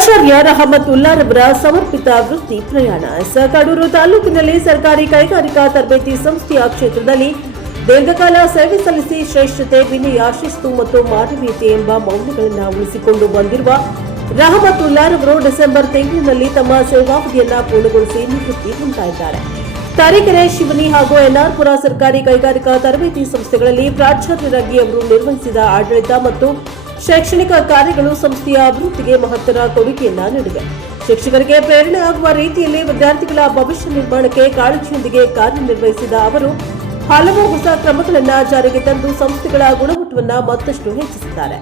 ಪ್ರಾಚಾರ್ಯ ರಹಮತುಲ್ಲಾರವರ ಸಮರ್ಪಿತ ವೃತ್ತಿ ಪ್ರಯಾಣ. ಕಡೂರು ತಾಲೂಕಿನಲ್ಲಿ ಸರ್ಕಾರಿ ಕೈಗಾರಿಕಾ ತರಬೇತಿ ಸಂಸ್ಥೆಯ ಕ್ಷೇತ್ರದಲ್ಲಿ ದೀರ್ಘಕಾಲ ಸೇವೆ ಸಲ್ಲಿಸಿ ಶ್ರೇಷ್ಠತೆ, ವಿನಯ, ಶಿಸ್ತು ಮತ್ತು ಮಾನವೀಯತೆ ಎಂಬ ಮೌಲ್ಯಗಳನ್ನು ಉಳಿಸಿಕೊಂಡು ಬಂದಿರುವ ರಹಮತುಲ್ಲಾರವರು ಡಿಸೆಂಬರ್ ತಿಂಗಳಿನಲ್ಲಿ ತಮ್ಮ ಸೇವಾವಧಿಯನ್ನು ಪೂರ್ಣಗೊಳಿಸಿ ನಿವೃತ್ತಿ ಹೊಂದಿದ್ದಾರೆ. ತರೀಕೆರೆ, ಶಿವನಿ ಹಾಗೂ ಎನ್ಆರ್ಪುರ ಸರ್ಕಾರಿ ಕೈಗಾರಿಕಾ ತರಬೇತಿ ಸಂಸ್ಥೆಗಳಲ್ಲಿ ಪ್ರಾಚಾರ್ಯರಾಗಿ ಅವರು ನಿರ್ವಹಿಸಿದ ಆಡಳಿತ ಮತ್ತು ಶೈಕ್ಷಣಿಕ ಕಾರ್ಯಗಳು ಸಂಸ್ಥೆಯ ಅಭಿವೃದ್ಧಿಗೆ ಮಹತ್ತರ ಕೊಡುಗೆಯನ್ನ ನೀಡಿವೆ. ಶಿಕ್ಷಕರಿಗೆ ಪ್ರೇರಣೆ ಆಗುವ ರೀತಿಯಲ್ಲಿ ವಿದ್ಯಾರ್ಥಿಗಳ ಭವಿಷ್ಯ ನಿರ್ಮಾಣಕ್ಕೆ ಕಾಳಜಿಯೊಂದಿಗೆ ಕಾರ್ಯನಿರ್ವಹಿಸಿದ ಅವರು ಹಲವು ಹೊಸ ಕ್ರಮಗಳನ್ನು ಜಾರಿಗೆ ತಂದು ಸಂಸ್ಥೆಗಳ ಗುಣಮಟ್ಟವನ್ನು ಮತ್ತಷ್ಟು ಹೆಚ್ಚಿಸಿದ್ದಾರೆ.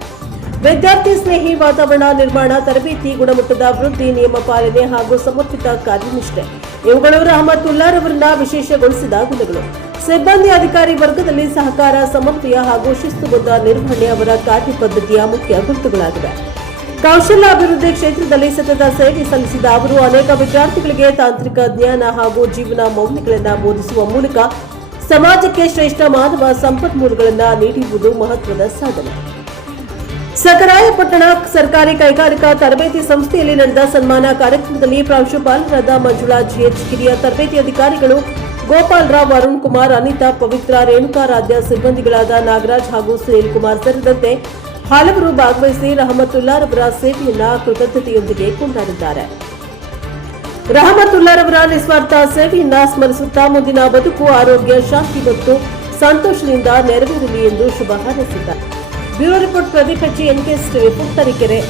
ವಿದ್ಯಾರ್ಥಿ ಸ್ನೇಹಿ ವಾತಾವರಣ ನಿರ್ಮಾಣ, ತರಬೇತಿ, ಗುಣಮಟ್ಟದ ವೃದ್ಧಿ, ನಿಯಮ ಪಾಲನೆ ಹಾಗೂ ಸಮರ್ಪಿತ ಕಾರ್ಯನಿಷ್ಠೆ ಇವುಗಳು ರಹಮತುಲ್ಲಾರವರನ್ನ ವಿಶೇಷಗೊಳಿಸಿದ ಗುಣಗಳು. ಸಿಬ್ಬಂದಿ, ಅಧಿಕಾರಿ ವರ್ಗದಲ್ಲಿ ಸಹಕಾರ, ಸಮನ್ವಯ ಹಾಗೂ ಶಿಸ್ತುಬದ್ಧ ನಿರ್ವಹಣೆ ಅವರ ಕಾರ್ಯಪದ್ಧತಿಯ ಮುಖ್ಯ ಗುರುತುಗಳಾಗಿವೆ. ಕೌಶಲ್ಯ ಅಭಿವೃದ್ಧಿ ಕ್ಷೇತ್ರದಲ್ಲಿ ಸತತ ಸೇವೆ ಸಲ್ಲಿಸಿದ ಅವರು ಅನೇಕ ವಿದ್ಯಾರ್ಥಿಗಳಿಗೆ ತಾಂತ್ರಿಕ ಜ್ಞಾನ ಹಾಗೂ ಜೀವನ ಮೌಲ್ಯಗಳನ್ನು ಬೋಧಿಸುವ ಮೂಲಕ ಸಮಾಜಕ್ಕೆ ಶ್ರೇಷ್ಠ ಮಾನವ ಸಂಪನ್ಮೂಲಗಳನ್ನು ನೀಡಿರುವುದು ಮಹತ್ವದ ಸಾಧನೆ. ಸಕರಾಯಪಟ್ಟಣ ಸರ್ಕಾರಿ ಕೈಗಾರಿಕಾ ತರಬೇತಿ ಸಂಸ್ಥೆಯಲ್ಲಿ ನಡೆದ ಸನ್ಮಾನ ಕಾರ್ಯಕ್ರಮದಲ್ಲಿ ಪ್ರಾಂಶುಪಾಲರಾದ ಮಂಜುಳಾ ಜಿಎಚ್, ಕಿರಿಯ ತರಬೇತಿ ಅಧಿಕಾರಿಗಳು ಗೋಪಾಲ್ ರಾವ್, ಅರುಣ್ ಕುಮಾರ್, ಅನಿತಾ, ಪವಿತ್ರ, ರೇಣುಕಾರಾಧ್ಯ, ಸಿಬ್ಬಂದಿಗಳಾದ ನಾಗರಾಜ್ ಹಾಗೂ ಸುನೀಲ್ ಕುಮಾರ್ ಸೇರಿದಂತೆ ಹಲವರು ಭಾಗವಹಿಸಿ ರಹಮತುಲ್ಲಾರವರ ಸೇವೆಯನ್ನ ಕೃತಜ್ಞತೆಯೊಂದಿಗೆ ಕೊಂಡಾಡಿದ್ದಾರೆ. ರಹಮತುಲ್ಲಾರವರ ನಿಸ್ವಾರ್ಥ ಸೇವೆಯನ್ನ ಸ್ಮರಿಸುತ್ತಾ ಮುಂದಿನ ಬದುಕು, ಆರೋಗ್ಯ, ಶಾಂತಿ ಮತ್ತು ಸಂತೋಷದಿಂದ ನೆರವೇರಲಿ ಎಂದು ಶುಭ ಹಾರೈಸಿದ್ದಾರೆ. Bureau report Pradeep H, NKS TV, Tarikere.